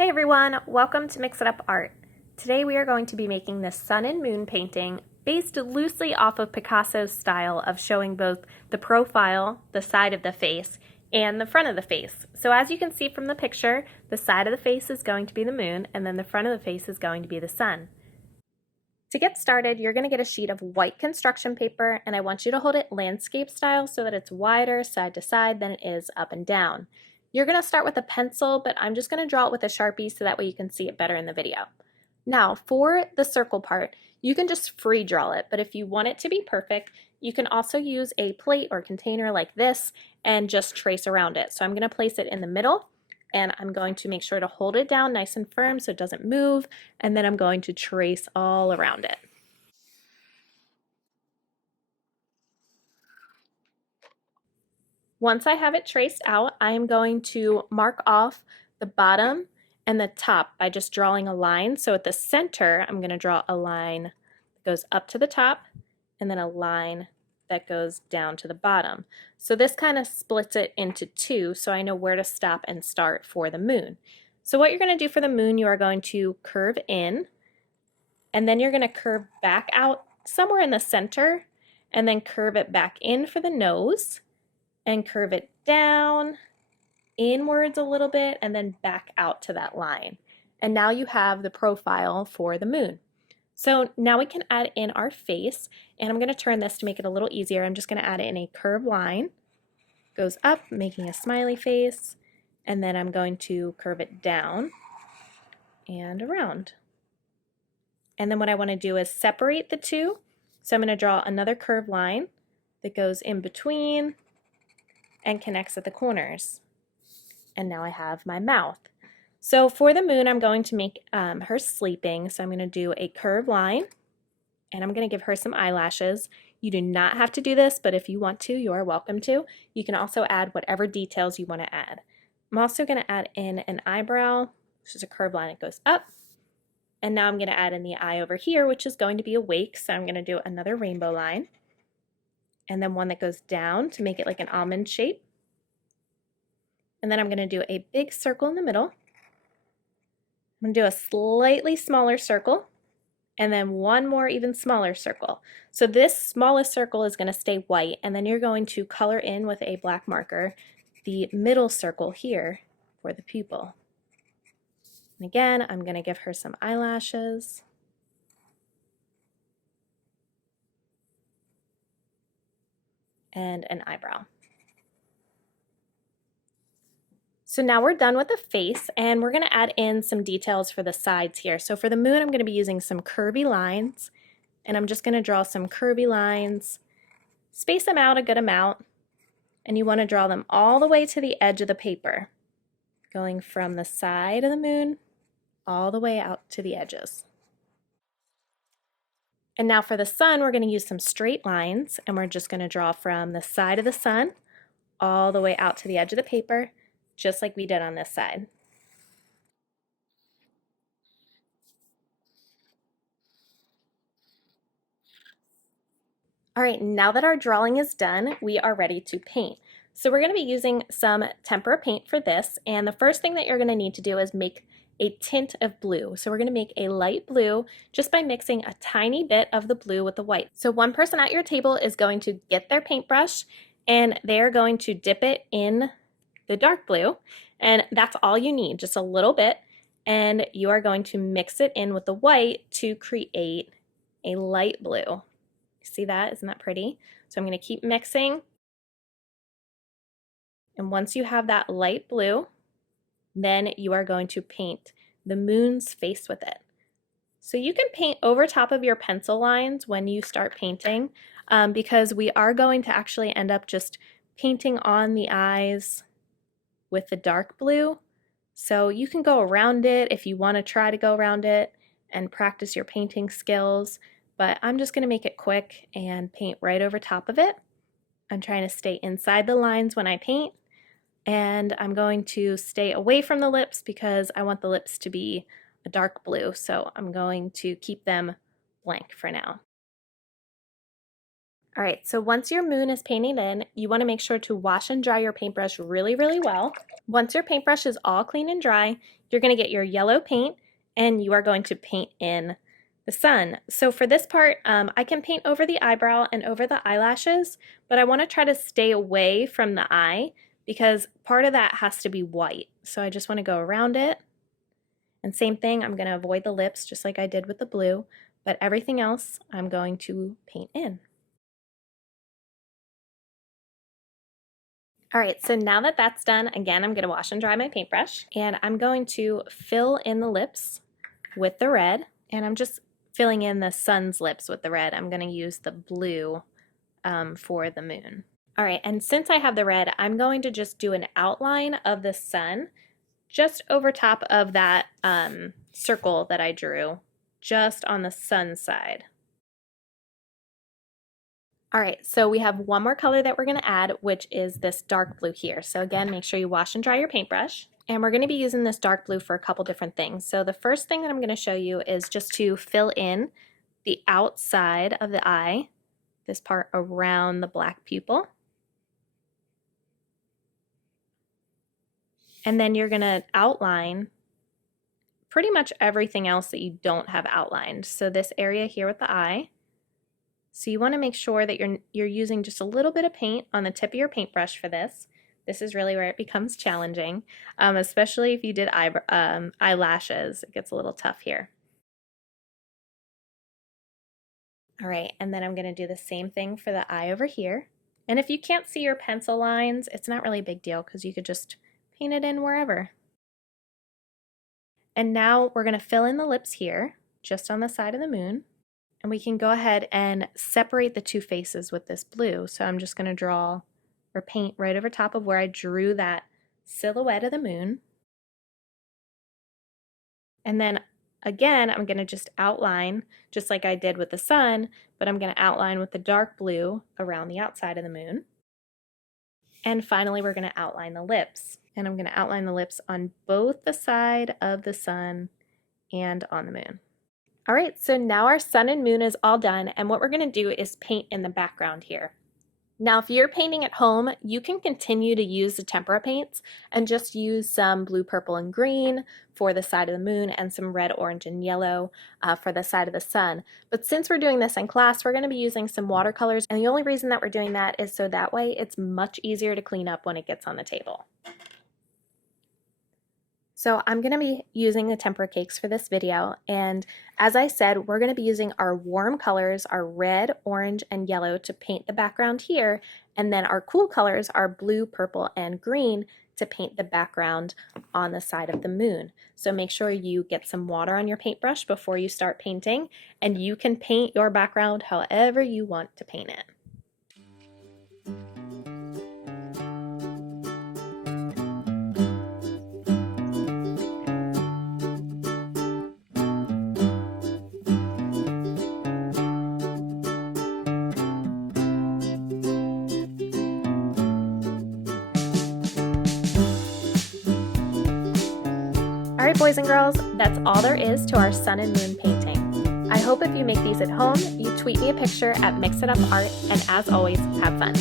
Hey everyone, welcome to Mix It Up Art. Today we are going to be making this sun and moon painting based loosely off of Picasso's style of showing both the profile, the side of the face, and the front of the face. So as you can see from the picture, the side of the face is going to be the moon and then the front of the face is going to be the sun. To get started, you're going to get a sheet of white construction paper and I want you to hold it landscape style so that it's wider side to side than it is up and down. You're going to start with a pencil, but I'm just going to draw it with a Sharpie so that way you can see it better in the video. Now, for the circle part, you can just free draw it, but if you want it to be perfect, you can also use a plate or container like this and just trace around it. So I'm going to place it in the middle and I'm going to make sure to hold it down nice and firm so it doesn't move, and then I'm going to trace all around it. Once I have it traced out, I am going to mark off the bottom and the top by just drawing a line. So at the center, I'm going to draw a line that goes up to the top and then a line that goes down to the bottom. So this kind of splits it into two, so I know where to stop and start for the moon. So what you're going to do for the moon, you are going to curve in, and then you're going to curve back out somewhere in the center, and then curve it back in for the nose, and curve it down, inwards a little bit, and then back out to that line. And now you have the profile for the moon. So now we can add in our face, and I'm going to turn this to make it a little easier. I'm just going to add it in a curved line, goes up, making a smiley face, and then I'm going to curve it down and around. And then what I want to do is separate the two. So I'm going to draw another curved line that goes in between and connects at the corners. And now I have my mouth. So for the moon, I'm going to make her sleeping. So I'm going to do a curved line and I'm going to give her some eyelashes. You do not have to do this, but if you want to, you are welcome to. You can also add whatever details you want to add. I'm also going to add in an eyebrow, which is a curved line that goes up. And now I'm going to add in the eye over here, which is going to be awake. So I'm going to do another rainbow line. And then one that goes down to make it like an almond shape. And then I'm going to do a big circle in the middle. I'm going to do a slightly smaller circle and then one more even smaller circle. So this smallest circle is going to stay white, and then you're going to color in with a black marker the middle circle here for the pupil. And again, I'm going to give her some eyelashes. And an eyebrow. So now we're done with the face, and we're going to add in some details for the sides here. So for the moon, I'm going to be using some curvy lines, and I'm just going to draw some curvy lines, space them out a good amount, and you want to draw them all the way to the edge of the paper, going from the side of the moon all the way out to the edges. And now for the sun, we're going to use some straight lines, and we're just going to draw from the side of the sun all the way out to the edge of the paper, just like we did on this side. All right, now that our drawing is done, we are ready to paint. So we're going to be using some tempera paint for this, and the first thing that you're going to need to do is make a tint of blue. So we're going to make a light blue just by mixing a tiny bit of the blue with the white. So one person at your table is going to get their paintbrush and they're going to dip it in the dark blue, and that's all you need, just a little bit, and you are going to mix it in with the white to create a light blue. See that? Isn't that pretty? So I'm going to keep mixing, and once you have that light blue, then you are going to paint the moon's face with it. So you can paint over top of your pencil lines when you start painting, because we are going to actually end up just painting on the eyes with the dark blue. So you can go around it if you want to try to go around it and practice your painting skills, but I'm just going to make it quick and paint right over top of it. I'm trying to stay inside the lines when I paint, and I'm going to stay away from the lips because I want the lips to be a dark blue, so I'm going to keep them blank for now. All right, so once your moon is painted in, you want to make sure to wash and dry your paintbrush really, really well. Once your paintbrush is all clean and dry, you're going to get your yellow paint and you are going to paint in the sun. So for this part, I can paint over the eyebrow and over the eyelashes, but I want to try to stay away from the eye because part of that has to be white. So I just want to go around it. And same thing, I'm going to avoid the lips just like I did with the blue, but everything else I'm going to paint in. All right, so now that that's done, again, I'm going to wash and dry my paintbrush, and I'm going to fill in the lips with the red, and I'm just filling in the sun's lips with the red. I'm going to use the blue for the moon. All right, and since I have the red, I'm going to just do an outline of the sun just over top of that circle that I drew, just on the sun side. All right, so we have one more color that we're going to add, which is this dark blue here. So again, make sure you wash and dry your paintbrush. And we're going to be using this dark blue for a couple different things. So the first thing that I'm going to show you is just to fill in the outside of the eye, this part around the black pupil. And then you're going to outline pretty much everything else that you don't have outlined. So this area here with the eye. So you want to make sure that you're using just a little bit of paint on the tip of your paintbrush for this. This is really where it becomes challenging, especially if you did eyelashes. It gets a little tough here. All right, and then I'm going to do the same thing for the eye over here. And if you can't see your pencil lines, it's not really a big deal because you could just paint it in wherever. And now we're going to fill in the lips here, just on the side of the moon. And we can go ahead and separate the two faces with this blue. So I'm just going to draw or paint right over top of where I drew that silhouette of the moon. And then again, I'm going to just outline just like I did with the sun, but I'm going to outline with the dark blue around the outside of the moon. And finally, we're going to outline the lips. And I'm going to outline the lips on both the side of the sun and on the moon. All right, so now our sun and moon is all done, and what we're going to do is paint in the background here. Now, if you're painting at home, you can continue to use the tempera paints and just use some blue, purple, and green for the side of the moon and some red, orange, and yellow for the side of the sun. But since we're doing this in class, we're going to be using some watercolors, and the only reason that we're doing that is so that way it's much easier to clean up when it gets on the table. So I'm going to be using the tempera cakes for this video, and as I said, we're going to be using our warm colors, our red, orange, and yellow to paint the background here, and then our cool colors are blue, purple, and green to paint the background on the side of the moon. So make sure you get some water on your paintbrush before you start painting, and you can paint your background however you want to paint it. All right, boys and girls, that's all there is to our sun and moon painting. I hope if you make these at home, you tweet me a picture at Mix It Up Art, and as always, have fun.